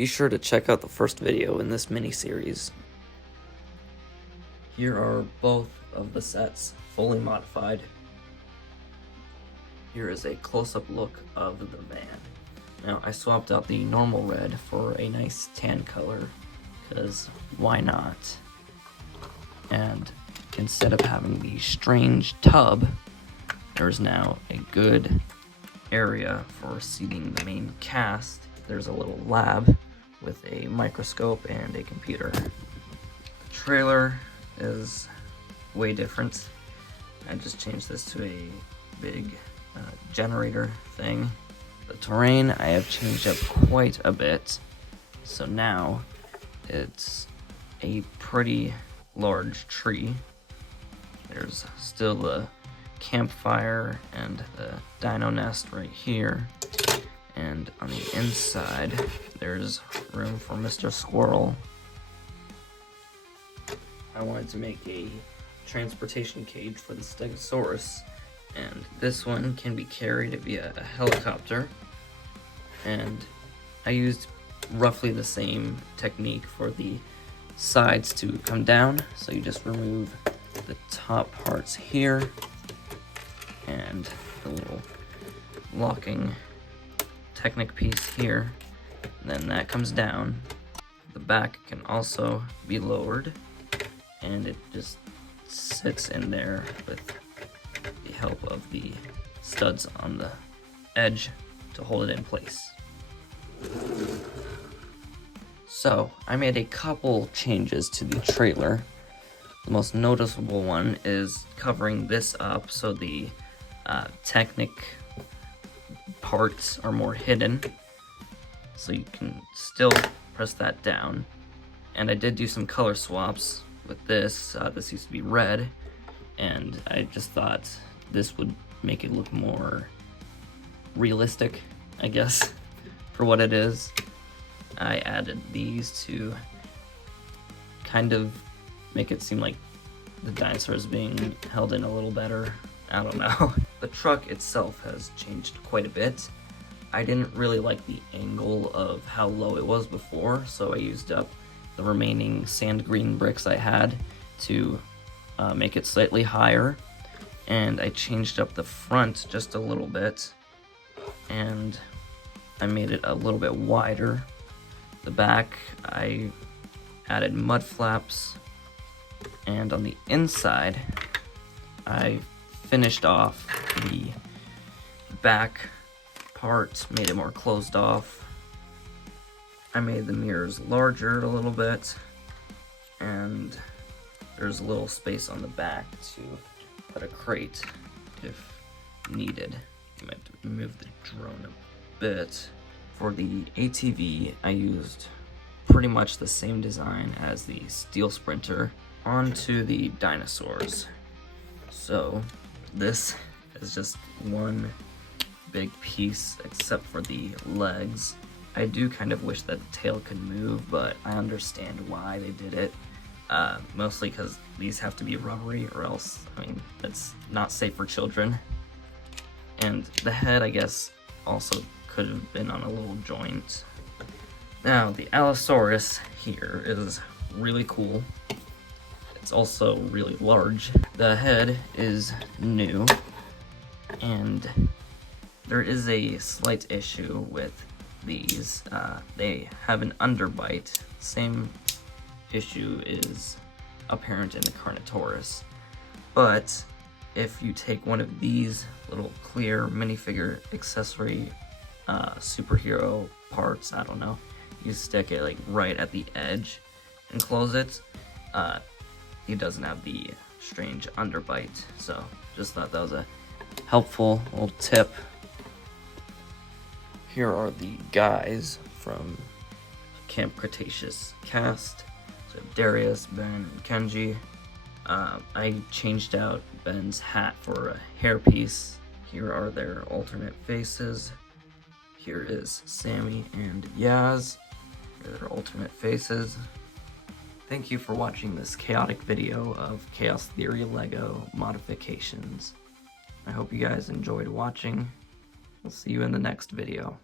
Be sure to check out the first video in this mini-series. Here are both of the sets fully modified. Here is a close-up look of the van. Now, I swapped out the normal red for a nice tan color, because why not? And instead of having the strange tub, there's now a good area for seating the main cast. There's a little lab with a microscope and a computer. The trailer is way different. I just changed this to a big generator thing. The terrain I have changed up quite a bit, so now it's a pretty large tree. There's still the campfire and the dino nest right here, and on the inside there's room for Mr. Squirrel. I wanted to make a transportation cage for the Stegosaurus, and this one can be carried via a helicopter, and I used roughly the same technique for the sides to come down. So you just remove the top parts here and the little locking Technic piece here, and then that comes down. The back can also be lowered, and it just sits in there with the help of the studs on the edge to hold it in place. So I made a couple changes to the trailer. The most noticeable one is covering this up so the Technic parts are more hidden, so you can still press that down. And I did do some color swaps with this. This used to be red, and I just thought this would make it look more realistic, I guess, for what it is. I added these to kind of make it seem like the dinosaurs being held in a little better. I don't know. The truck itself has changed quite a bit. I didn't really like the angle of how low it was before, so I used up the remaining sand green bricks I had to make it slightly higher. And I changed up the front just a little bit, and I made it a little bit wider. The back, I added mud flaps, and on the inside, I finished off the back part, made it more closed off. I made the mirrors larger a little bit, and there's a little space on the back to put a crate if needed. I might have to move the drone a bit. For the ATV, I used pretty much the same design as the Steel Sprinter onto the Dinosaurs. So this is just one big piece except for the legs. I do kind of wish that the tail could move, but I understand why they did it. Mostly because these have to be rubbery, or else, I mean, it's not safe for children. And the head, I guess, also could have been on a little joint. Now, the Allosaurus here is really cool. It's also really large. The head is new, and there is a slight issue with these. They have an underbite. Same issue is apparent in the Carnotaurus. But if you take one of these little clear minifigure accessory superhero parts, I don't know, you stick it like right at the edge and close it, he doesn't have the strange underbite. So just thought that was a helpful little tip. Here are the guys from Camp Cretaceous cast. So Darius, Ben, and Kenji. I changed out Ben's hat for a hairpiece. Here are their alternate faces. Here is Sammy and Yaz. Here are their alternate faces. Thank you for watching this chaotic video of Chaos Theory LEGO modifications. I hope you guys enjoyed watching. We'll see you in the next video.